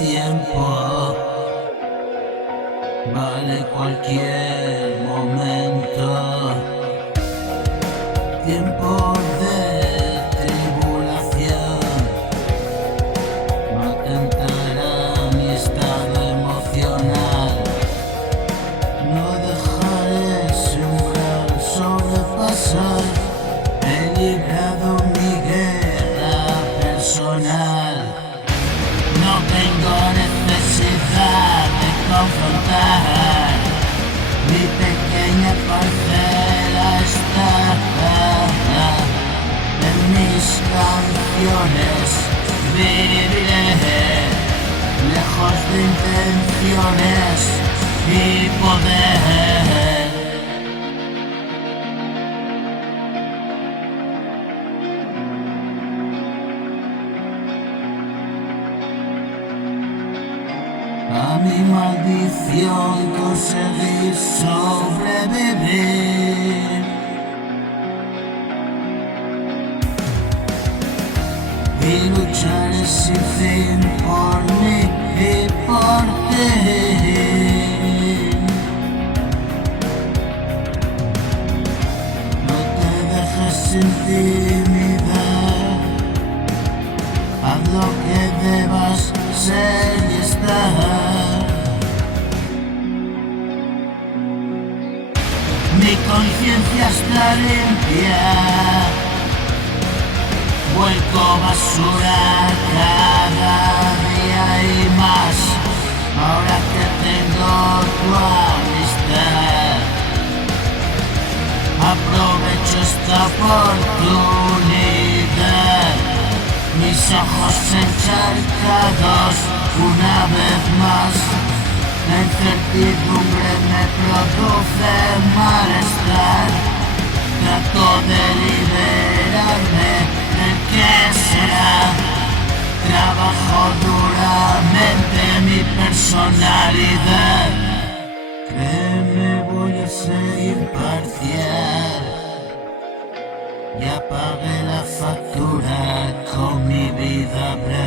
tiempo vale cualquier momento. Tiempo de tribulación no atentará mi estado emocional. No dejaré ese umbral sobrepasar. He librado mi guerra personal. No tengo necesidad de confrontar. Mi pequeña parcela está en mis canciones. Viviré lejos de intenciones y poder. A mi maldición conseguir sobrevivir y lucharé sin fin por mí y por ti. No te dejes intimidar, haz lo que debas ser y estar. Mi conciencia está limpia, vuelco basura cada día y más. Ahora que tengo tu amistad, aprovecho esta oportunidad. Mis ojos encharcados una vez más. La incertidumbre me produce malestar. Trato de liberarme del que será. Trabajo duramente mi personalidad. Créeme, voy a ser imparcial y apagué la factura con mi vida breve.